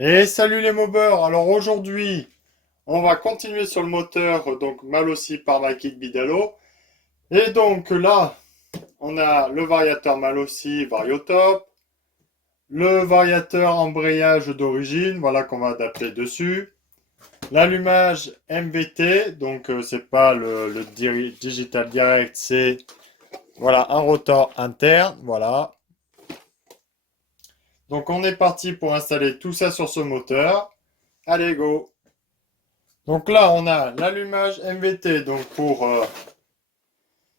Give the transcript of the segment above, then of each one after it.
Et salut les mobeurs. Alors aujourd'hui, on va continuer sur le moteur, donc mal aussi par Mikey Bidalo. Et donc là, on a le variateur mal aussi Variotop, le variateur embrayage d'origine, voilà qu'on va adapter dessus. L'allumage MVT, donc c'est pas le Digital Direct, c'est voilà un rotor interne, voilà. Donc on est parti pour installer tout ça sur ce moteur. Allez go! Donc là, on a l'allumage MVT, donc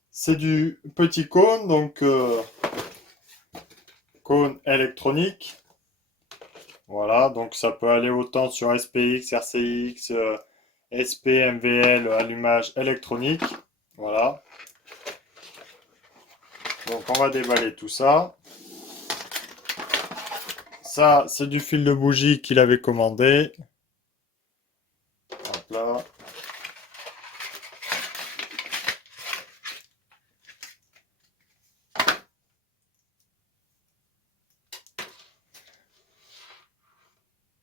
c'est du petit cône, donc cône électronique. Voilà, donc ça peut aller autant sur SPX, RCX, SP, MVL, allumage électronique. Voilà, donc on va déballer tout ça. Ça, c'est du fil de bougie qu'il avait commandé. Hop là.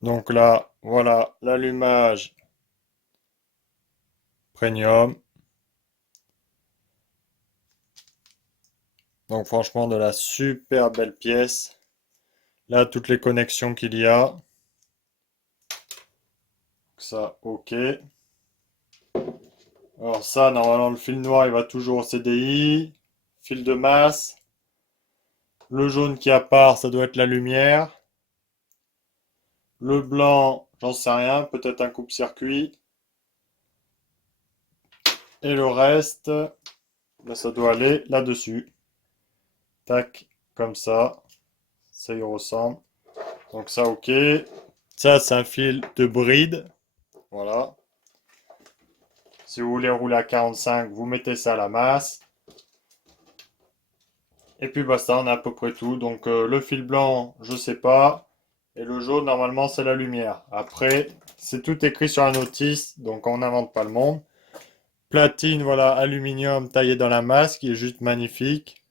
Donc là, voilà l'allumage premium. Donc franchement, de la super belle pièce. Là, toutes les connexions qu'il y a. Ça, ok. Alors ça, normalement, le fil noir, il va toujours au CDI. Fil de masse. Le jaune qui apparaît, ça doit être la lumière. Le blanc, j'en sais rien, peut-être un coupe-circuit. Et le reste, ben, ça doit aller là-dessus. Tac, comme ça y ressemble. Donc ça, ok. Ça, c'est un fil de bride. Voilà. Si vous voulez rouler à 45, vous mettez ça à la masse. Et puis basta, on a à peu près tout. Donc le fil blanc, je sais pas. Et le jaune, normalement, c'est la lumière. Après, c'est tout écrit sur la notice, donc on n'invente pas le monde. Platine, voilà, aluminium taillé dans la masse, qui est juste magnifique.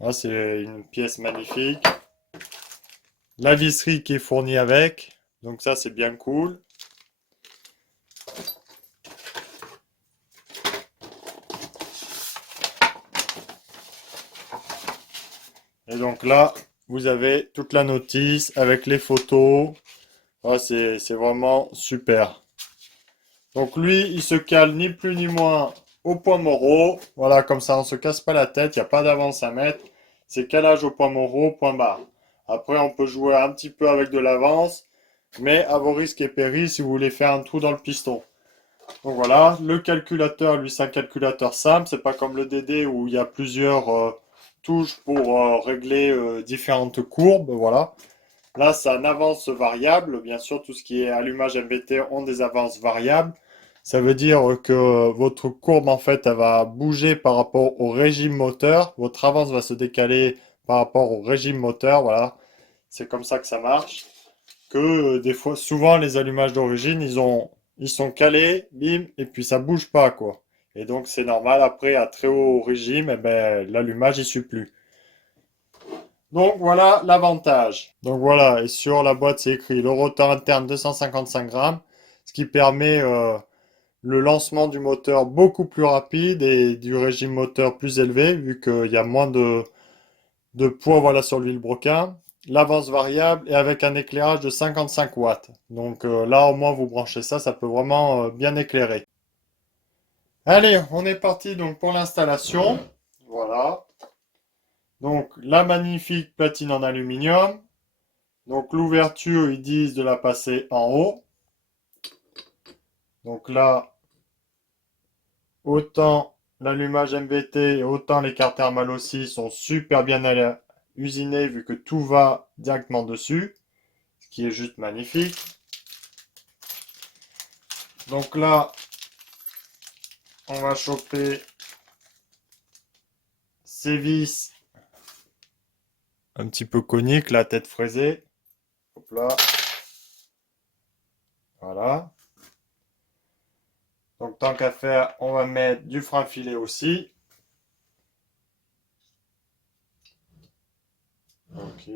Là, c'est une pièce magnifique. La visserie qui est fournie avec. Donc ça, c'est bien cool. Et donc là, vous avez toute la notice avec les photos. Ah, c'est vraiment super. Donc lui, il se cale ni plus ni moins au point Moreau. Voilà, comme ça, on se casse pas la tête, il n'y a pas d'avance à mettre. C'est calage au point Moreau, point barre. Après, on peut jouer un petit peu avec de l'avance, mais à vos risques et périls si vous voulez faire un trou dans le piston. Donc voilà, le calculateur, lui, c'est un calculateur simple. C'est pas comme le DD où il y a plusieurs touches pour régler différentes courbes. Voilà. Là, c'est un avance variable. Bien sûr, tout ce qui est allumage MVT ont des avances variables. Ça veut dire que votre courbe, en fait, elle va bouger par rapport au régime moteur. Votre avance va se décaler par rapport au régime moteur. Voilà. C'est comme ça que ça marche. Que des fois, souvent, les allumages d'origine, ils sont calés, bim, et puis ça bouge pas, quoi. Et donc, c'est normal. Après, à très haut régime, eh ben, l'allumage, il suit plus. Donc voilà l'avantage. Donc voilà, et sur la boîte c'est écrit le rotor interne 255 grammes, ce qui permet le lancement du moteur beaucoup plus rapide et du régime moteur plus élevé, vu qu'il y a moins de poids voilà, sur l'huile broquin. L'avance variable et avec un éclairage de 55 watts. Donc là au moins vous branchez ça, ça peut vraiment bien éclairer. Allez, on est parti donc pour l'installation. Voilà. Donc la magnifique platine en aluminium. Donc l'ouverture, ils disent de la passer en haut. Donc là, autant l'allumage MVT, autant les cartes thermales aussi sont super bien usinés vu que tout va directement dessus, ce qui est juste magnifique. Donc là, on va choper ces vis un petit peu coniques, la tête fraisée. Hop là, voilà. Donc tant qu'à faire, on va mettre du frein filet aussi. Ok.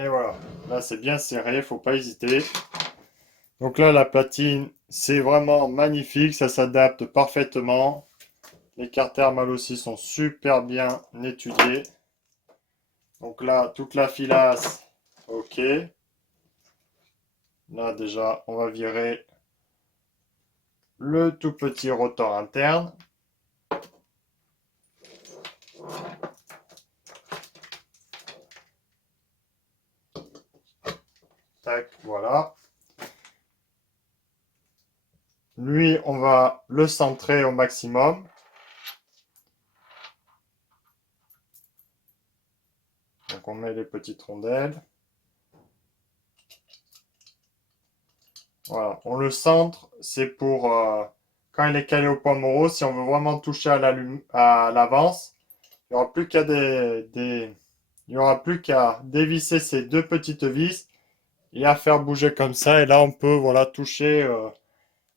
Et voilà, là c'est bien serré, faut pas hésiter. Donc là la platine, c'est vraiment magnifique, ça s'adapte parfaitement. Les cartes thermales aussi sont super bien étudiées. Donc là, toute la filasse, ok. Là déjà, on va virer le tout petit rotor interne. Tac, voilà. Lui, on va le centrer au maximum. Donc on met les petites rondelles. Voilà, on le centre, c'est pour quand il est calé au point moraux, si on veut vraiment toucher à l'avance, il n'y aura plus qu'à il y aura plus qu'à dévisser ces deux petites vis et à faire bouger comme ça. Et là, on peut voilà, toucher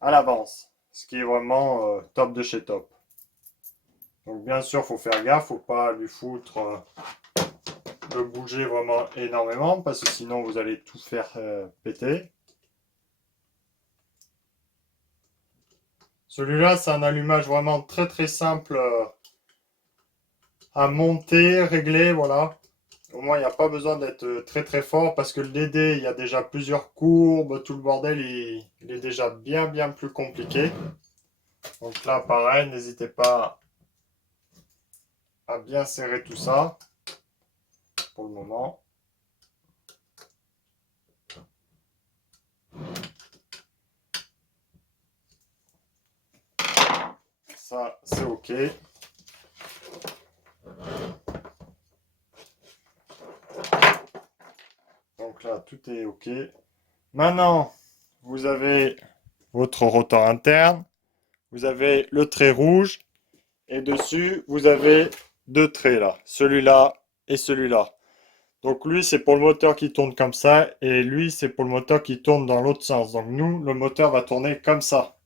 à l'avance, ce qui est vraiment top de chez top. Donc bien sûr, il faut faire gaffe, faut pas lui foutre de bouger vraiment énormément parce que sinon vous allez tout faire péter. Celui-là, c'est un allumage vraiment très très simple à monter, régler, voilà. Au moins, il n'y a pas besoin d'être très très fort parce que le DD, il y a déjà plusieurs courbes, tout le bordel, il est déjà bien bien plus compliqué. Donc là, pareil, n'hésitez pas à bien serrer tout ça pour le moment. Ça, c'est OK. Donc là, tout est OK. Maintenant, vous avez votre rotor interne. Vous avez le trait rouge. Et dessus, vous avez deux traits là. Celui-là et celui-là. Donc lui, c'est pour le moteur qui tourne comme ça. Et lui, c'est pour le moteur qui tourne dans l'autre sens. Donc nous, le moteur va tourner comme ça.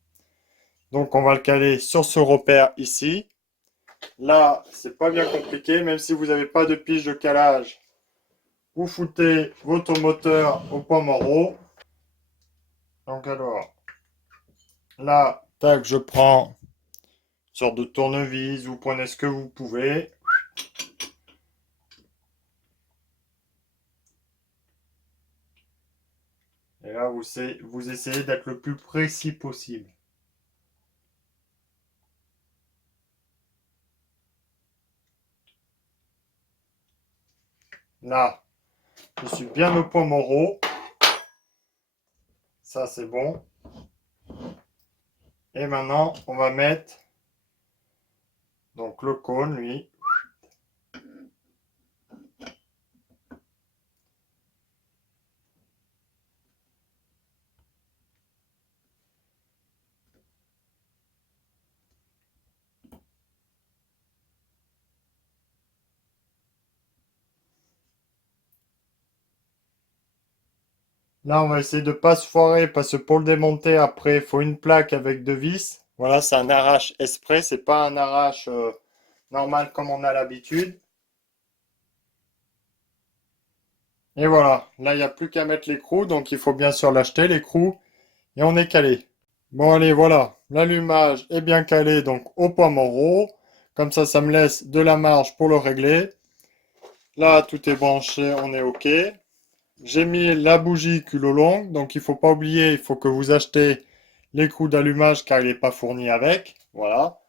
Donc on va le caler sur ce repère ici. Là, c'est pas bien compliqué. Même si vous n'avez pas de pige de calage, vous foutez votre moteur au point mort. Donc alors, là, tac, je prends une sorte de tournevis. Vous prenez ce que vous pouvez. Et là, vous essayez d'être le plus précis possible. Là, je suis bien au point moraux. Ça, c'est bon. Et maintenant, on va mettre donc le cône, lui. Là, on va essayer de ne pas se foirer parce que pour le démonter, après, il faut une plaque avec deux vis. Voilà, c'est un arrache exprès, c'est pas un arrache normal comme on a l'habitude. Et voilà, là, il n'y a plus qu'à mettre l'écrou, donc il faut bien sûr l'acheter, l'écrou, et on est calé. Bon, allez, voilà, l'allumage est bien calé, donc au point mort. Comme ça me laisse de la marge pour le régler. Là, tout est branché, on est OK. J'ai mis la bougie culot longue, donc il faut pas oublier, il faut que vous achetez l'écrou d'allumage car il n'est pas fourni avec. Voilà.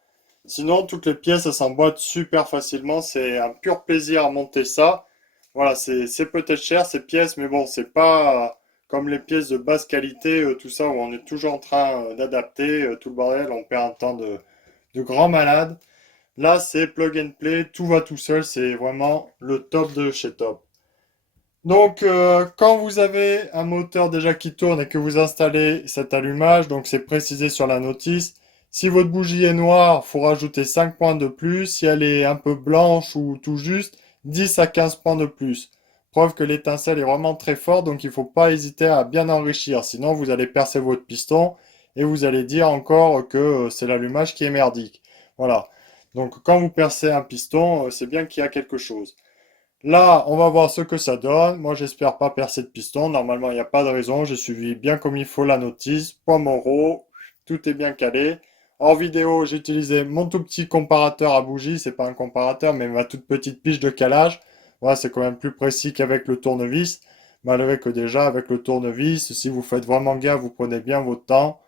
Sinon, toutes les pièces, elles s'emboîtent super facilement. C'est un pur plaisir à monter ça. Voilà, c'est peut-être cher ces pièces, mais bon, c'est pas comme les pièces de basse qualité, tout ça, où on est toujours en train d'adapter tout le bordel. On perd un temps de grand malade. Là, c'est plug and play, tout va tout seul. C'est vraiment le top de chez Top. Donc, quand vous avez un moteur déjà qui tourne et que vous installez cet allumage, donc c'est précisé sur la notice, si votre bougie est noire, il faut rajouter 5 points de plus. Si elle est un peu blanche ou tout juste, 10 à 15 points de plus. Preuve que l'étincelle est vraiment très forte, donc il ne faut pas hésiter à bien enrichir. Sinon, vous allez percer votre piston et vous allez dire encore que c'est l'allumage qui est merdique. Voilà. Donc, quand vous percez un piston, c'est bien qu'il y a quelque chose. Là, on va voir ce que ça donne. Moi, j'espère pas percer de piston. Normalement, il n'y a pas de raison. J'ai suivi bien comme il faut la notice. Point Moreau, tout est bien calé. En vidéo, j'ai utilisé mon tout petit comparateur à bougie. C'est pas un comparateur, mais ma toute petite piche de calage. Voilà, c'est quand même plus précis qu'avec le tournevis. Malgré que déjà, avec le tournevis, si vous faites vraiment gaffe, vous prenez bien votre temps,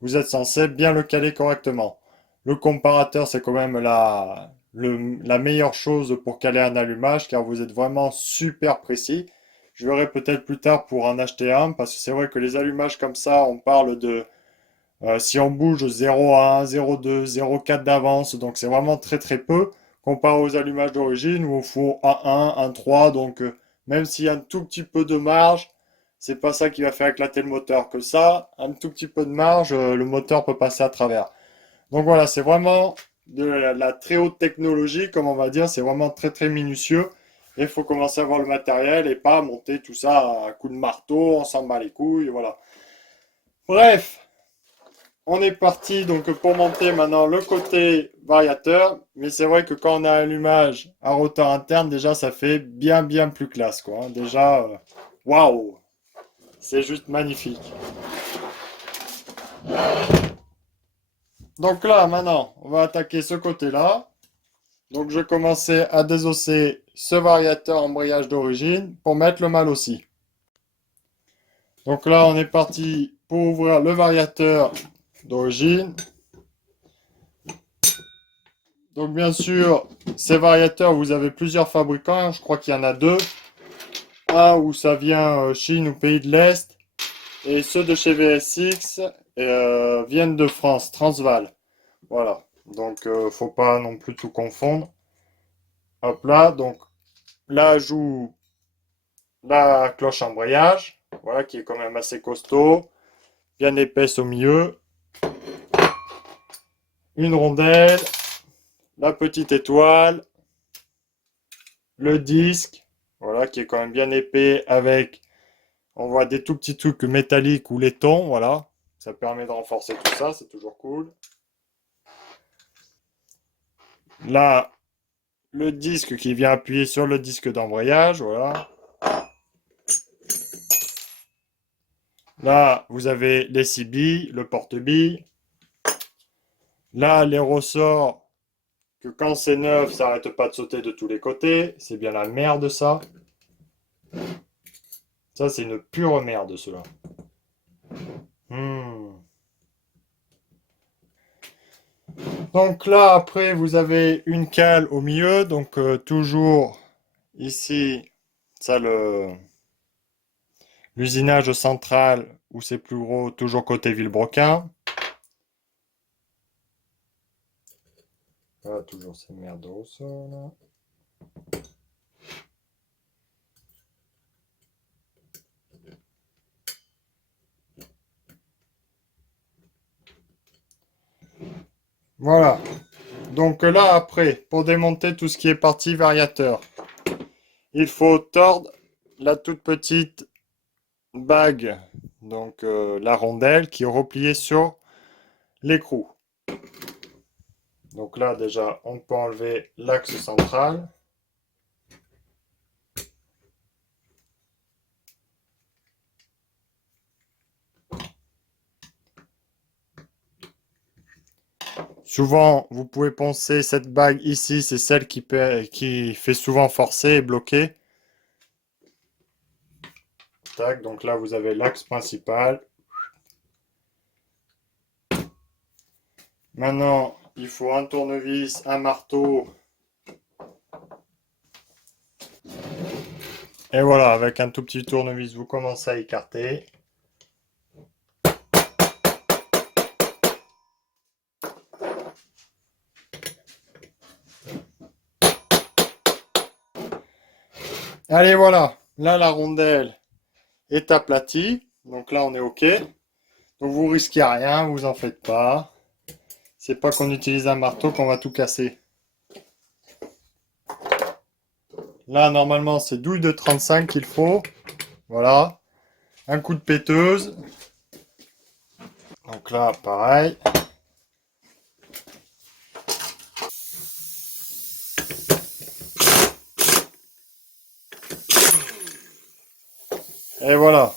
vous êtes censé bien le caler correctement. Le comparateur, c'est quand même la meilleure chose pour caler un allumage car vous êtes vraiment super précis. Je verrai peut-être plus tard pour en acheter un parce que c'est vrai que les allumages comme ça, on parle de si on bouge 0,1, 0,2, 0,4 d'avance, donc c'est vraiment très très peu comparé aux allumages d'origine où il faut 1,1, 1,3, donc même s'il y a un tout petit peu de marge, c'est pas ça qui va faire éclater le moteur. Que ça, un tout petit peu de marge, le moteur peut passer à travers. Donc voilà, c'est vraiment de la très haute technologie, comme on va dire, c'est vraiment très très minutieux. Et il faut commencer à voir le matériel et pas monter tout ça à coup de marteau, on s'en bat les couilles, voilà. Bref, on est parti donc pour monter maintenant le côté variateur, mais c'est vrai que quand on a un allumage à rotor interne, déjà ça fait bien bien plus classe quoi, hein. Déjà, waouh, c'est juste magnifique. Donc là maintenant, on va attaquer ce côté-là. Donc je commençais à désosser ce variateur embrayage d'origine pour mettre le mâle aussi. Donc là on est parti pour ouvrir le variateur d'origine. Donc bien sûr, ces variateurs, vous avez plusieurs fabricants. Je crois qu'il y en a deux. Un où ça vient Chine ou pays de l'Est. Et ceux de chez VSX viennent de France, Transval. Voilà. Donc faut pas non plus tout confondre. Hop là. Donc là joue la cloche embrayage. Voilà, qui est quand même assez costaud. Bien épaisse au milieu. Une rondelle. La petite étoile. Le disque. Voilà, qui est quand même bien épais avec. On voit des tout petits trucs métalliques ou laiton, voilà. Ça permet de renforcer tout ça, c'est toujours cool. Là, le disque qui vient appuyer sur le disque d'embrayage, voilà. Là, vous avez les 6 billes, le porte-billes. Là, les ressorts, que quand c'est neuf, ça n'arrête pas de sauter de tous les côtés. C'est bien la merde, ça. Ça, c'est une pure merde, cela. Hmm. Donc là, après, vous avez une cale au milieu. Donc, toujours ici, ça, l'usinage central, où c'est plus gros, toujours côté Villebrequin. Voilà, toujours ces merdos, là. Voilà. Donc là, après, pour démonter tout ce qui est partie variateur, il faut tordre la toute petite bague, donc la rondelle qui est repliée sur l'écrou. Donc là, déjà, on peut enlever l'axe central. Souvent, vous pouvez penser cette bague ici, c'est celle qui fait souvent forcer et bloquer. Tac, donc là, vous avez l'axe principal. Maintenant, il faut un tournevis, un marteau. Et voilà, avec un tout petit tournevis, vous commencez à écarter. Allez, voilà. Là, la rondelle est aplatie. Donc là, on est OK. Donc vous risquez rien, vous en faites pas. C'est pas qu'on utilise un marteau qu'on va tout casser. Là, normalement, c'est douille de 35 qu'il faut. Voilà. Un coup de péteuse. Donc là, pareil. Et voilà.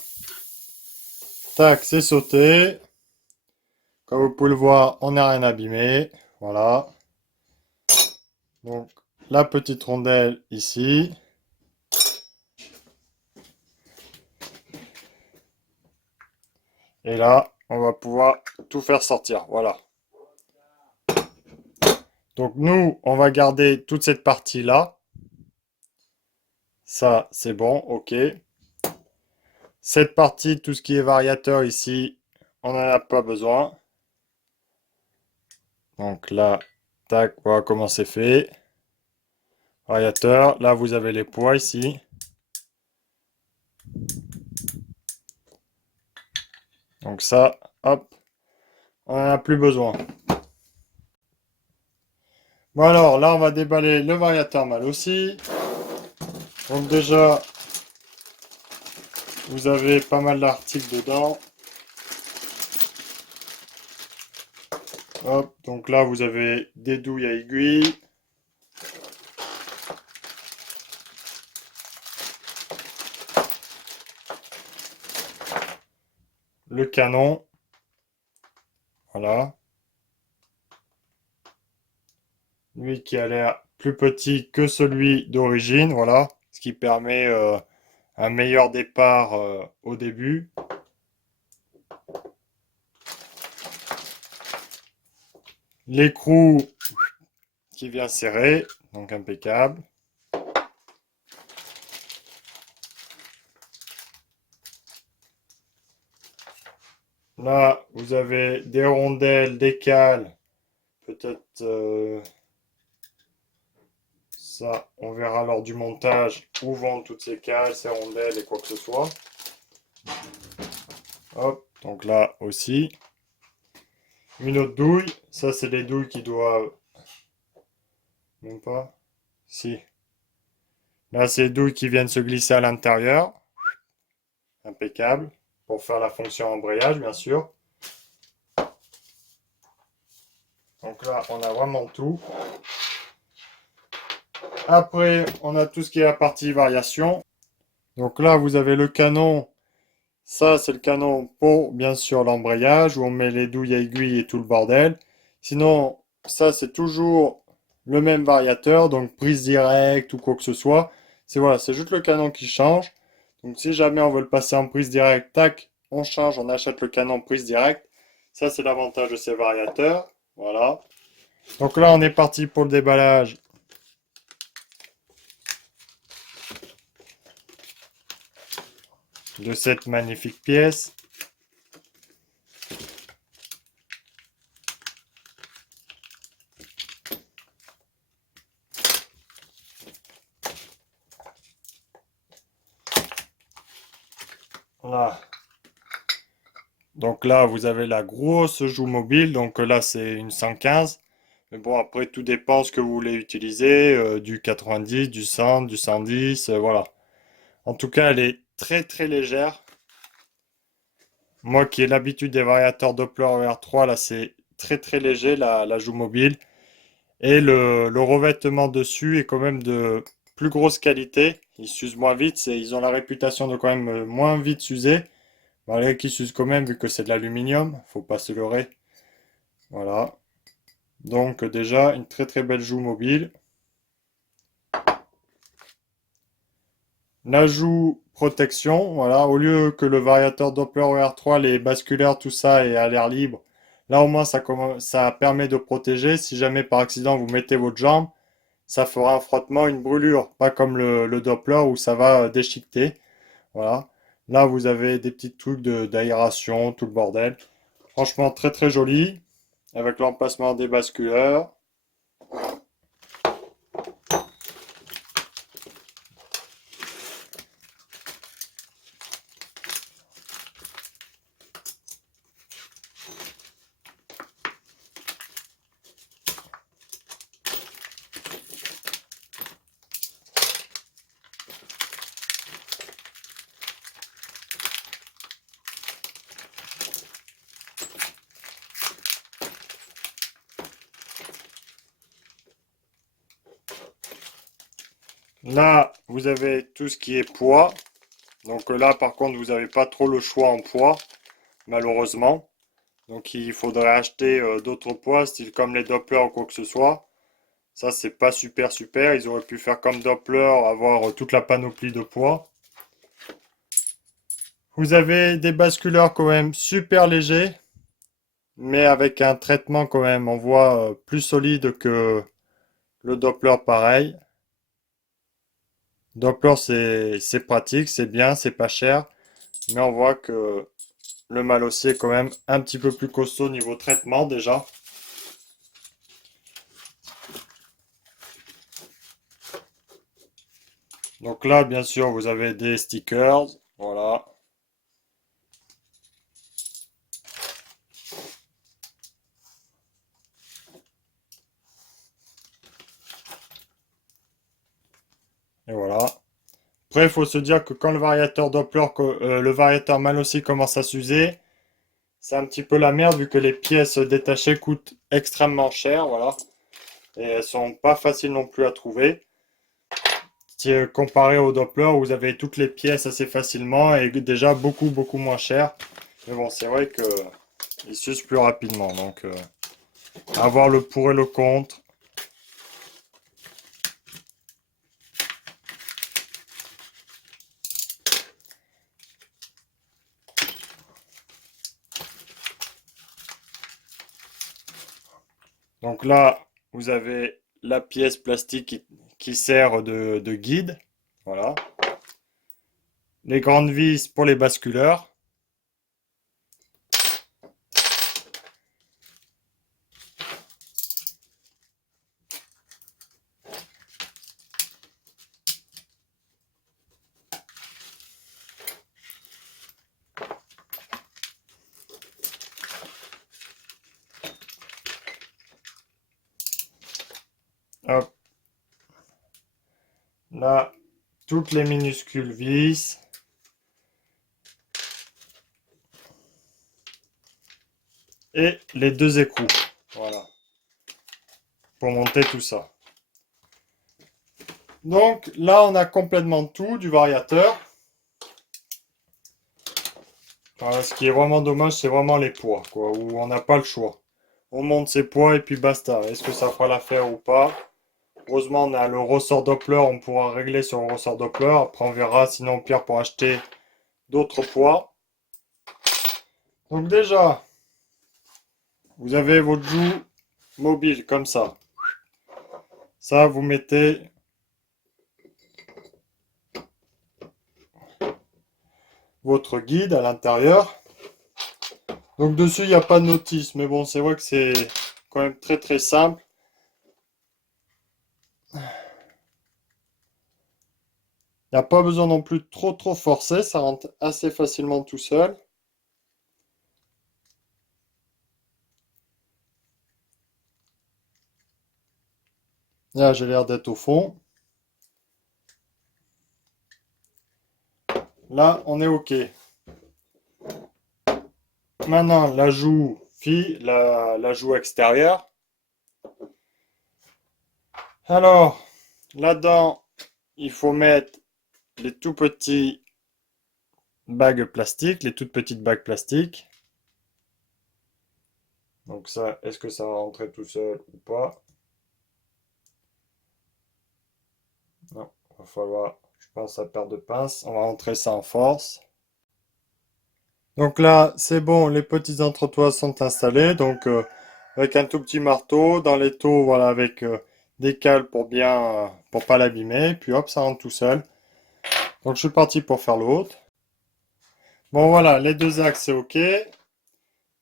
Tac, c'est sauté. Comme vous pouvez le voir, on n'a rien abîmé. Voilà. Donc, la petite rondelle ici. Et là, on va pouvoir tout faire sortir. Voilà. Donc, nous, on va garder toute cette partie-là. Ça, c'est bon, ok. Cette partie, tout ce qui est variateur ici, on n'en a pas besoin. Donc là, tac, voilà comment c'est fait. Variateur, là vous avez les poids ici. Donc ça, hop, on n'en a plus besoin. Bon alors, là on va déballer le variateur mal aussi. Donc déjà, vous avez pas mal d'articles dedans. Hop, donc là vous avez des douilles à aiguilles. Le canon. Voilà. Lui qui a l'air plus petit que celui d'origine. Voilà. Ce qui permet un meilleur départ au début. L'écrou qui vient serrer. Donc impeccable. Là, vous avez des rondelles, des cales. Peut-être ça, on verra lors du montage où vont toutes ces cales, ces rondelles et quoi que ce soit. Hop, donc là aussi. Une autre douille. Ça, c'est les douilles qui doivent... Même pas. Si. Là, c'est les douilles qui viennent se glisser à l'intérieur. Impeccable. Pour faire la fonction embrayage, bien sûr. Donc là, on a vraiment tout. Après, on a tout ce qui est la partie variation. Donc là, vous avez le canon. Ça, c'est le canon pour, bien sûr, l'embrayage, où on met les douilles à aiguilles et tout le bordel. Sinon, ça, c'est toujours le même variateur, donc prise directe ou quoi que ce soit. C'est voilà, c'est juste le canon qui change. Donc si jamais on veut le passer en prise directe, tac, on change, on achète le canon prise directe. Ça, c'est l'avantage de ces variateurs. Voilà. Donc là, on est parti pour le déballage de cette magnifique pièce. Voilà. Donc là, vous avez la grosse joue mobile. Donc là, c'est une 115. Mais bon, après, tout dépend ce que vous voulez utiliser. Du 90, du 100, du 110, voilà. En tout cas, elle est très très légère. Moi qui ai l'habitude des variateurs Doppler VR3, là, c'est très très léger, la joue mobile. Et le revêtement dessus est quand même de plus grosse qualité. Ils s'usent moins vite. Ils ont la réputation de quand même moins vite s'user. Malgré qu'ils s'usent quand même, vu que c'est de l'aluminium. Faut pas se leurrer. Voilà. Donc déjà, une très très belle joue mobile. L'ajout protection, voilà, au lieu que le variateur Doppler OR3, les basculaires, tout ça est à l'air libre, là au moins ça permet de protéger. Si jamais par accident vous mettez votre jambe, ça fera un frottement, une brûlure, pas comme le Doppler où ça va déchiqueter. Voilà. Là vous avez des petits trucs d'aération, tout le bordel. Franchement très très joli, avec l'emplacement des basculeurs. Là, vous avez tout ce qui est poids. Donc là, par contre, vous n'avez pas trop le choix en poids, malheureusement. Donc il faudrait acheter d'autres poids, style comme les Doppler ou quoi que ce soit. Ça, c'est pas super super. Ils auraient pu faire comme Doppler, avoir toute la panoplie de poids. Vous avez des basculeurs quand même super légers, mais avec un traitement quand même, on voit plus solide que le Doppler pareil. Doppler, c'est pratique, c'est bien, c'est pas cher, mais on voit que le Malossi est quand même un petit peu plus costaud niveau traitement déjà. Donc là, bien sûr, vous avez des stickers, voilà. Et voilà. Après, il faut se dire que quand le variateur Doppler, le variateur Malossi commence à s'user, c'est un petit peu la merde vu que les pièces détachées coûtent extrêmement cher, voilà. Et elles sont pas faciles non plus à trouver. Comparé au Doppler où vous avez toutes les pièces assez facilement et déjà beaucoup moins cher. Mais bon, c'est vrai que il s'use plus rapidement. Donc, avoir le pour et le contre. Donc là, vous avez la pièce plastique qui sert de guide. Voilà. Les grandes vis pour les basculeurs. Hop. Là, toutes les minuscules vis. Et les deux écrous. Voilà. Pour monter tout ça. Donc là, on a complètement tout du variateur. Voilà, ce qui est vraiment dommage, c'est vraiment les poids, quoi, où on n'a pas le choix. On monte ses poids et puis basta. Est-ce que ça fera l'affaire ou pas? Heureusement, on a le ressort Doppler, on pourra régler sur le ressort Doppler. Après, on verra, sinon, au pire, pour acheter d'autres poids. Donc déjà, vous avez votre joue mobile, comme ça. Ça, vous mettez votre guide à l'intérieur. Donc dessus, il n'y a pas de notice, mais bon, c'est vrai que c'est quand même très simple. Il n'y a pas besoin non plus de trop forcer, ça rentre assez facilement tout seul. Là, j'ai l'air d'être au fond. Là, on est OK. Maintenant, la joue la joue extérieure. Alors, là-dedans, il faut mettre les tout petits bagues plastiques, les toutes petites bagues plastiques. Donc ça, est-ce que ça va rentrer tout seul ou pas? Non, il va falloir, je pense, à paire de pinces. On va rentrer ça en force. Donc là, c'est bon, les petits entretoises sont installés. Donc avec un tout petit marteau, dans les taux, voilà, avec des cales pour bien, pour pas l'abîmer. Puis hop, ça rentre tout seul. Donc je suis parti pour faire l'autre. Bon voilà, les deux axes c'est OK.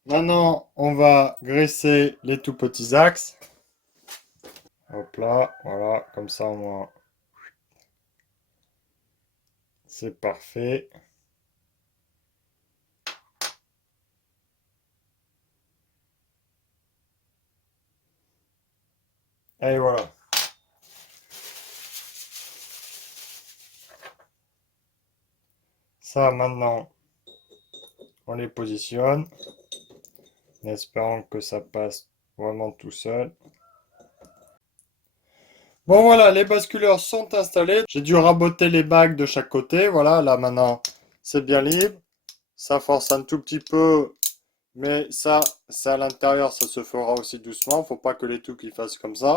Maintenant, on va graisser les tout petits axes. Hop là, voilà, comme ça au moins c'est parfait. Et voilà. Ça maintenant, on les positionne en espérant que ça passe vraiment tout seul. Bon voilà, les basculeurs sont installés. J'ai dû raboter les bagues de chaque côté. Voilà, là maintenant, c'est bien libre. Ça force un tout petit peu, mais ça, c'est à l'intérieur, ça se fera aussi doucement. Faut pas que les toucs ils fassent comme ça.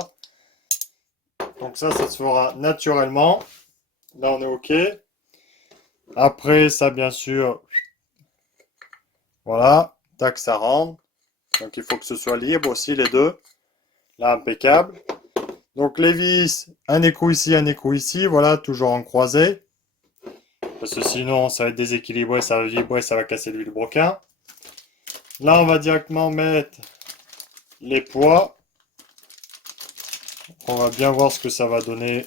Donc ça se fera naturellement. Là, on est OK. Après, ça, bien sûr, voilà, tac, ça rentre. Donc il faut que ce soit libre aussi, les deux. Là, impeccable. Donc les vis, un écrou ici, un écrou ici. Voilà, toujours en croisé. Parce que sinon, ça va être déséquilibré, ça va vibrer, ça va casser le vilebrequin. Là, on va directement mettre les poids. On va bien voir ce que ça va donner,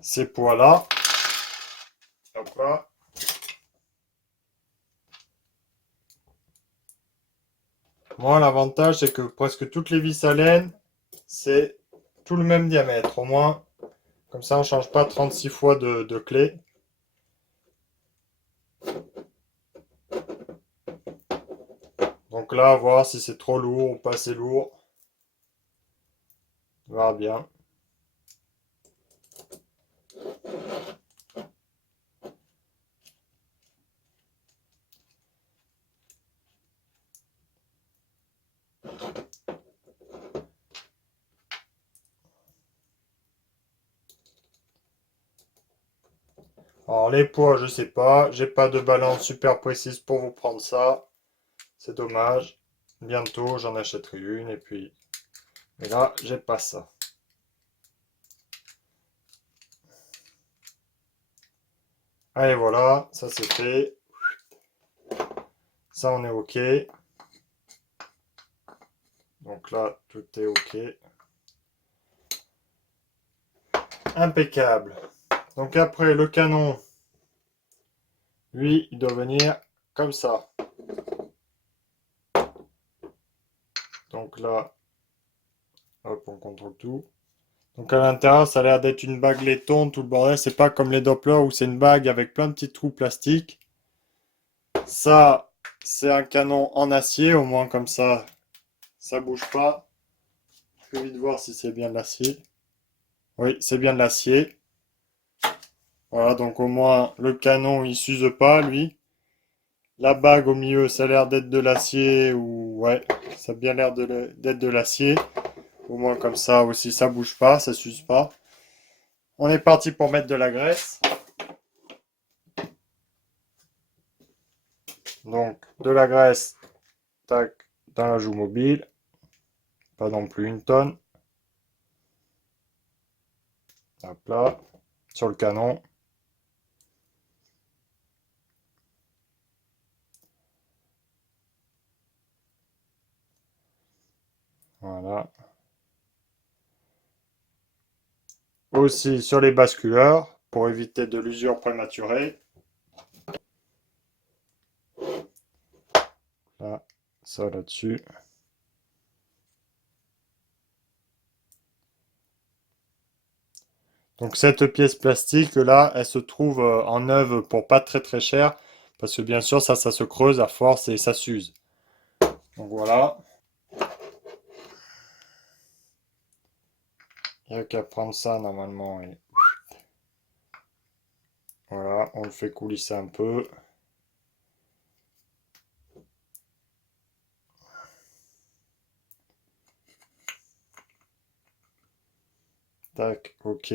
ces poids-là. Hop là. Moi, l'avantage, c'est que presque toutes les vis à laine, c'est tout le même diamètre. Au moins, comme ça, on ne change pas 36 fois de clé. Donc là, voir si c'est trop lourd ou pas assez lourd. On verra bien. Alors les poids, je sais pas. J'ai pas de balance super précise pour vous prendre ça. C'est dommage. Bientôt, j'en achèterai une et puis... Mais là, j'ai pas ça. Allez, voilà, ça c'est fait. Ça, on est OK. Donc là, tout est OK. Impeccable. Donc après, le canon, lui, il doit venir comme ça. Donc là, hop, on contrôle tout. Donc à l'intérieur, ça a l'air d'être une bague laiton, tout le bordel. C'est pas comme les Doppler où c'est une bague avec plein de petits trous plastiques. Ça, c'est un canon en acier, au moins comme ça bouge pas. Je vais vite voir si c'est bien de l'acier. Oui, c'est bien de l'acier. Voilà, donc au moins le canon il s'use pas lui. La bague au milieu, ça a l'air d'être de l'acier ou ouais, ça a bien l'air d'être de l'acier. Au moins comme ça aussi, ça bouge pas, ça s'use pas. On est parti pour mettre de la graisse. Donc de la graisse, tac, dans la joue mobile. Pas non plus une tonne. Hop là, sur le canon. Voilà. Aussi sur les basculeurs, pour éviter de l'usure prématurée. Là, ça là-dessus. Donc cette pièce plastique là, elle se trouve en neuve pour pas très très cher. Parce que bien sûr, ça se creuse à force et ça s'use. Donc voilà. Il n'y a qu'à prendre ça normalement. Et voilà, on le fait coulisser un peu. Tac, ok.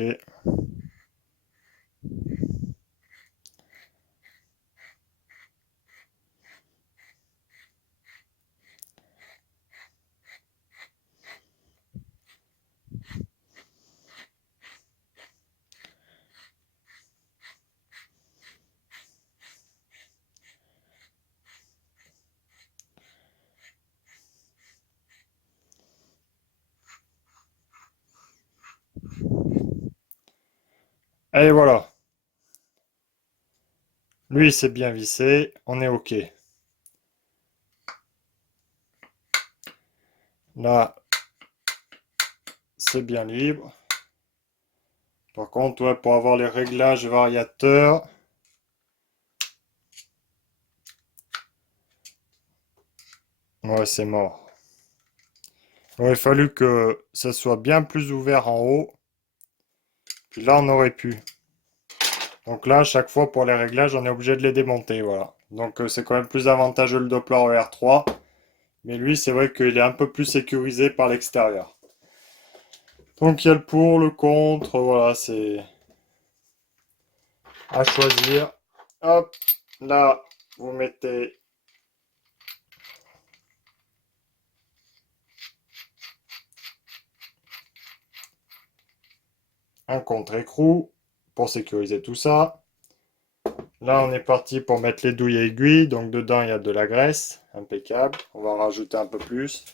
Et voilà. Lui, c'est bien vissé. On est ok. Là, c'est bien libre. Par contre, ouais, pour avoir les réglages variateurs, ouais, c'est mort. Il aurait fallu que ça soit bien plus ouvert en haut. Puis là, on aurait pu. Donc là, à chaque fois pour les réglages, on est obligé de les démonter, voilà. Donc c'est quand même plus avantageux le Doppler ER3. Mais lui, c'est vrai qu'il est un peu plus sécurisé par l'extérieur. Donc il y a le pour, le contre, voilà, c'est à choisir. Hop, là, vous mettez un contre-écrou pour sécuriser tout ça. Là, on est parti pour mettre les douilles aiguilles. Donc dedans, il y a de la graisse, impeccable. On va en rajouter un peu plus.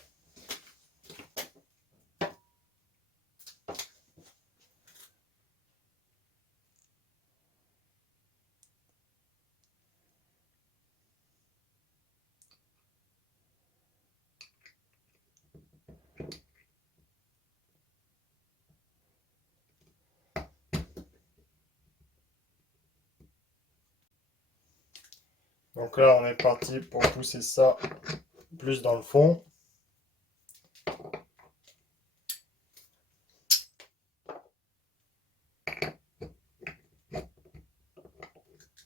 Donc là, on est parti pour pousser ça plus dans le fond.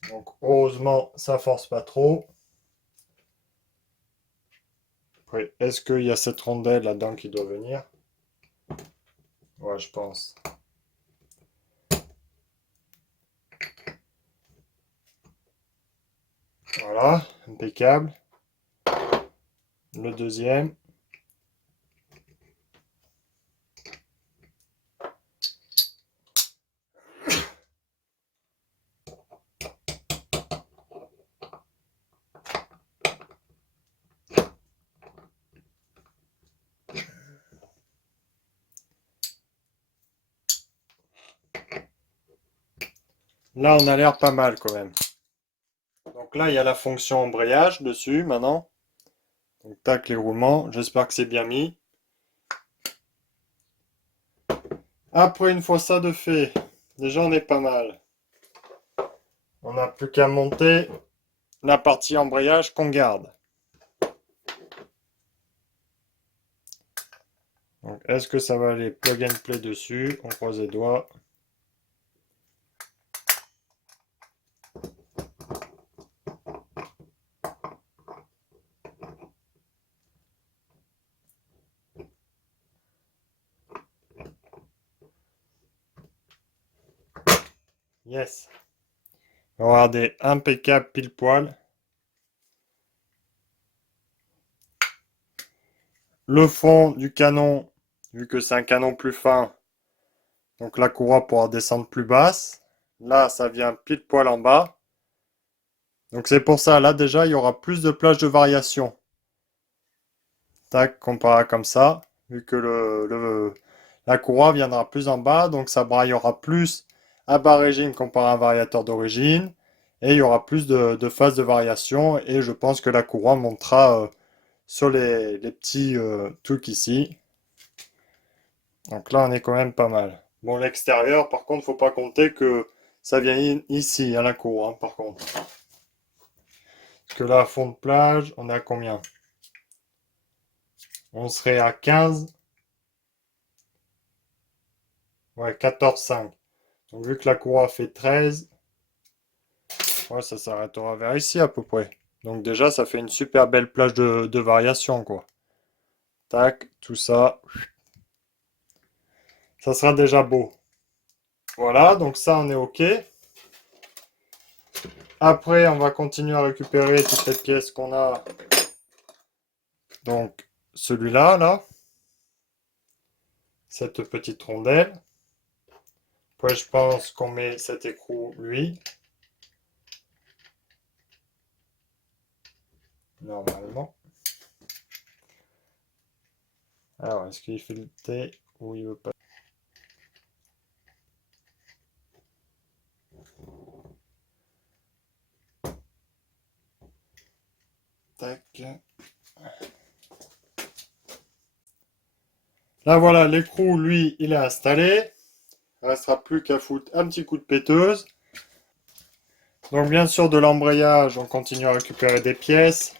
Donc heureusement, ça force pas trop. Après, est-ce qu'il y a cette rondelle là-dedans qui doit venir? Ouais, je pense. Voilà, impeccable. Le deuxième. Là, on a l'air pas mal quand même. Donc là, il y a la fonction embrayage dessus maintenant. Donc tac, les roulements. J'espère que c'est bien mis. Après, une fois ça de fait, déjà on est pas mal. On n'a plus qu'à monter la partie embrayage qu'on garde. Donc, est-ce que ça va aller plug and play dessus? On croise les doigts. Yes. Regardez, impeccable pile poil. Le fond du canon, vu que c'est un canon plus fin, donc la courroie pourra descendre plus basse. Là, ça vient pile poil en bas. Donc c'est pour ça, là déjà, il y aura plus de plage de variation. Tac, comparé à comme ça, vu que la courroie viendra plus en bas, donc ça braillera plus à bas régime comparé à un variateur d'origine. Et il y aura plus de phases de variation. Et je pense que la courroie montera sur les petits trucs ici. Donc là, on est quand même pas mal. Bon, l'extérieur, par contre, faut pas compter que ça vient ici, à la cour, hein, par contre. Parce que là, fond de plage, on est à combien? On serait à 15. Ouais, 14,5. Donc vu que la courroie fait 13, ouais, ça s'arrêtera vers ici à peu près. Donc déjà, ça fait une super belle plage de variation, quoi. Tac, tout ça. Ça sera déjà beau. Voilà, donc ça, on est OK. Après, on va continuer à récupérer toutes les pièces qu'on a. Donc, celui-là, là. Cette petite rondelle. Après, je pense qu'on met cet écrou, lui. Normalement. Alors, est-ce qu'il fait le T ou il veut pas? Tac. Là, voilà, l'écrou, lui, il est installé. Il ne restera plus qu'à foutre un petit coup de péteuse. Donc, bien sûr, de l'embrayage, on continue à récupérer des pièces.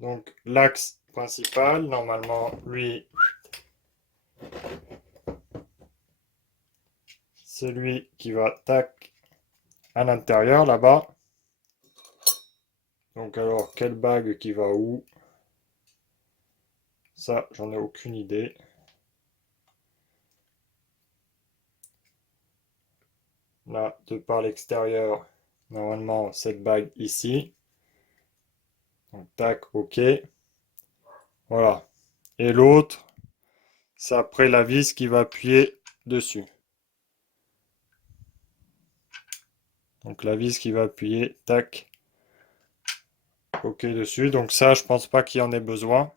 Donc, l'axe principal, normalement, lui, celui qui va, tac, à l'intérieur, là-bas. Donc alors, quelle bague qui va où? Ça, j'en ai aucune idée. Là, de par l'extérieur, normalement, cette bague ici. Donc, tac, ok. Voilà. Et l'autre, c'est après la vis qui va appuyer dessus. Donc, la vis qui va appuyer, tac, ok dessus. Donc ça, je pense pas qu'il y en ait besoin.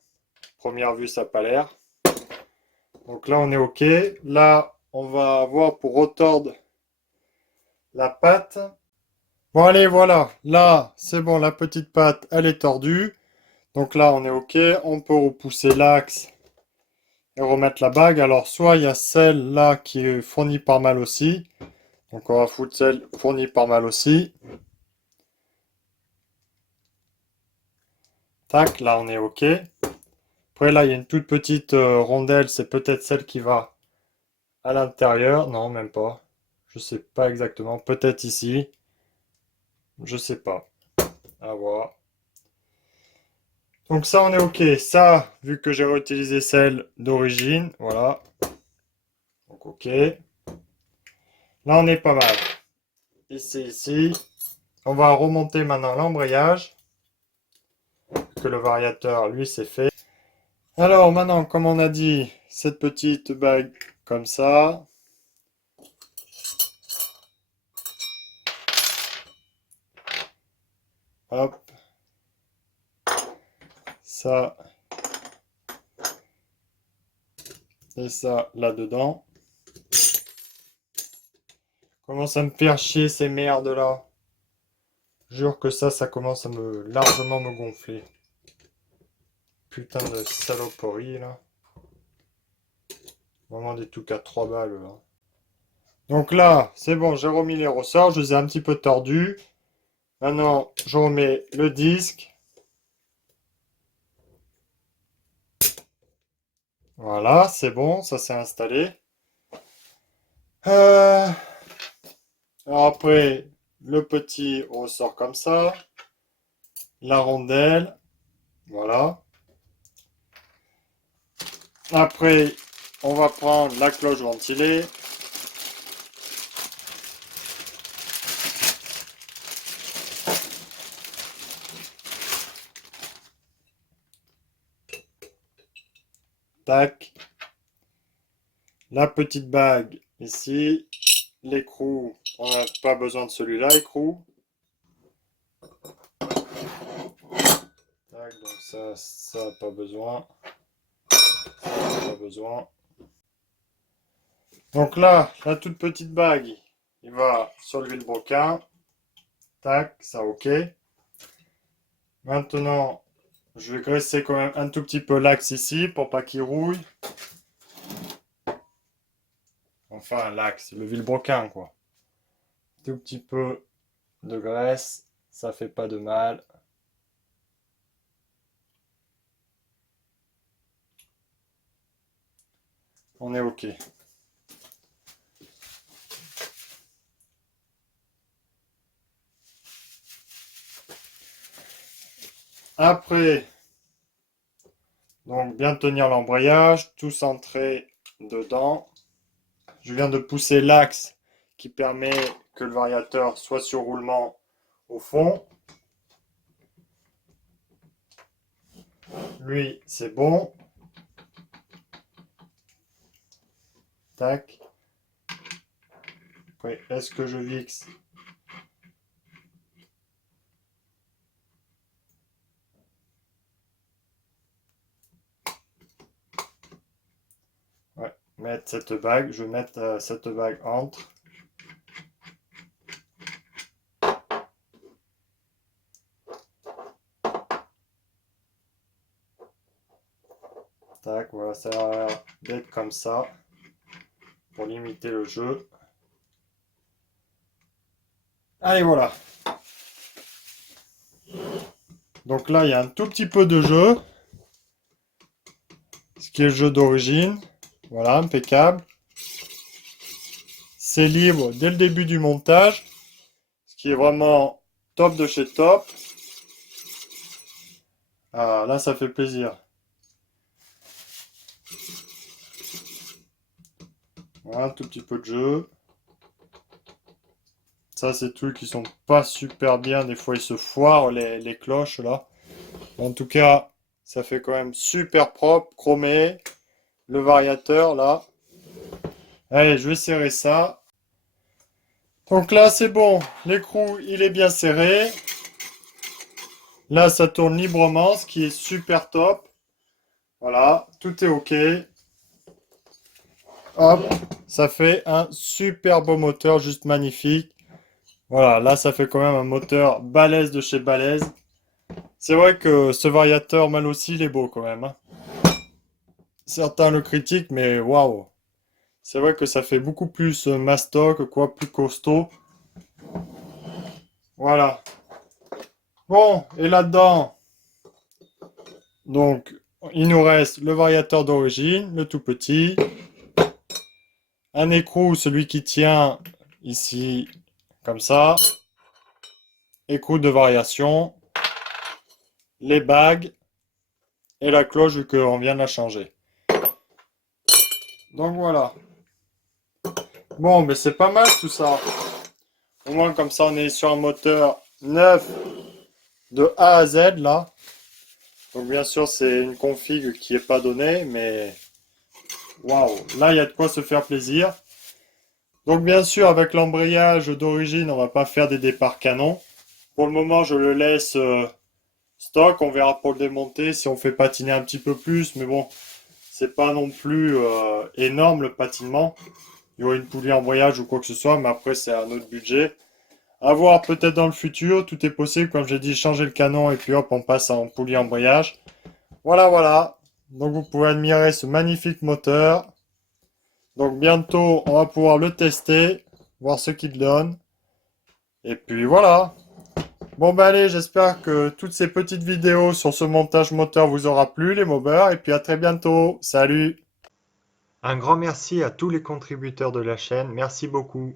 Première vue, ça n'a pas l'air. Donc là, on est ok. Là, on va avoir pour retordre la patte. Bon, allez, voilà. Là, c'est bon, la petite patte, elle est tordue. Donc là, on est ok. On peut repousser l'axe et remettre la bague. Alors, soit il y a celle-là qui est fournie par mal aussi. Donc, on va foutre celle fournie par mal aussi. Tac, là, on est ok. Après, là, il y a une toute petite rondelle. C'est peut-être celle qui va à l'intérieur. Non, même pas. Je sais pas exactement. Peut-être ici. Je sais pas. À voir. Donc ça, on est ok. Ça, vu que j'ai réutilisé celle d'origine, voilà. Donc ok. Là, on est pas mal. Ici, ici. On va remonter maintenant l'embrayage. Que le variateur, lui, c'est fait. Alors maintenant, comme on a dit, cette petite bague comme ça. Hop. Ça. Et ça là-dedans. Commence à me faire chier ces merdes là. Jure que ça commence à me largement me gonfler. Putain de saloperie là. Vraiment des trucs à 3 balles là. Donc là, c'est bon, j'ai remis les ressorts, je les ai un petit peu tordus. Maintenant, je remets le disque. Voilà, c'est bon, ça s'est installé. Alors après, le petit ressort comme ça. La rondelle. Voilà. Après, on va prendre la cloche ventilée. Tac. La petite bague ici. L'écrou, on n'a pas besoin de celui-là, écrou. Tac, donc ça, pas besoin. Ça, pas besoin. Donc là, la toute petite bague, il va sur le vilebrequin. Tac, ça ok. Maintenant, je vais graisser quand même un tout petit peu l'axe ici pour pas qu'il rouille. Enfin, l'axe, le vilebrequin quoi. Tout petit peu de graisse, ça fait pas de mal. On est ok. Après, donc bien tenir l'embrayage, tout centré dedans. Je viens de pousser l'axe qui permet que le variateur soit sur roulement au fond. Lui, c'est bon. Tac. Après, est-ce que je fixe? Ouais, mettre cette bague. Je vais mettre cette bague entre. Tac, voilà, ça va d'être comme ça pour limiter le jeu. Allez, voilà. Donc là, il y a un tout petit peu de jeu. Ce qui est le jeu d'origine. Voilà, impeccable. c'est libre dès le début du montage, ce qui est vraiment top de chez top. Ah, là, ça fait plaisir. Voilà, un tout petit peu de jeu. Ça, c'est des trucs qui sont pas super bien. Des fois, ils se foirent, les cloches, là. En tout cas, ça fait quand même super propre, chromé. Le variateur, là. Allez, je vais serrer ça. Donc là, c'est bon. L'écrou, il est bien serré. Là, ça tourne librement, ce qui est super top. Voilà, tout est OK. Hop, ça fait un super beau moteur, juste magnifique. Voilà, là, ça fait quand même un moteur balèze de chez balèze. C'est vrai que ce variateur mal aussi, il est beau quand même, hein. Certains le critiquent, mais waouh. C'est vrai que ça fait beaucoup plus mastoc, quoi, plus costaud. Voilà. Bon, et là-dedans, donc, il nous reste le variateur d'origine, le tout petit. Un écrou, celui qui tient ici, comme ça. Écrou de variation. Les bagues. Et la cloche, vu qu'on vient de la changer. Donc voilà. Bon, mais c'est pas mal tout ça. Au moins, comme ça, on est sur un moteur neuf de A à Z, là. Donc bien sûr, c'est une config qui n'est pas donnée, mais waouh, là, il y a de quoi se faire plaisir. Donc bien sûr, avec l'embrayage d'origine, on va pas faire des départs canons. Pour le moment, je le laisse stock. On verra pour le démonter si on fait patiner un petit peu plus. Mais bon, c'est pas non plus énorme le patinement. Il y aura une poulie embrayage ou quoi que ce soit, mais après, c'est un autre budget. À voir peut-être dans le futur, tout est possible. Comme j'ai dit, changer le canon et puis hop, on passe en poulie embrayage. Voilà, voilà. Donc vous pouvez admirer ce magnifique moteur. Donc bientôt, on va pouvoir le tester, voir ce qu'il donne. Et puis voilà. Bon bah allez, j'espère que toutes ces petites vidéos sur ce montage moteur vous aura plu, les mobbers. Et puis à très bientôt. Salut! Un grand merci à tous les contributeurs de la chaîne. Merci beaucoup.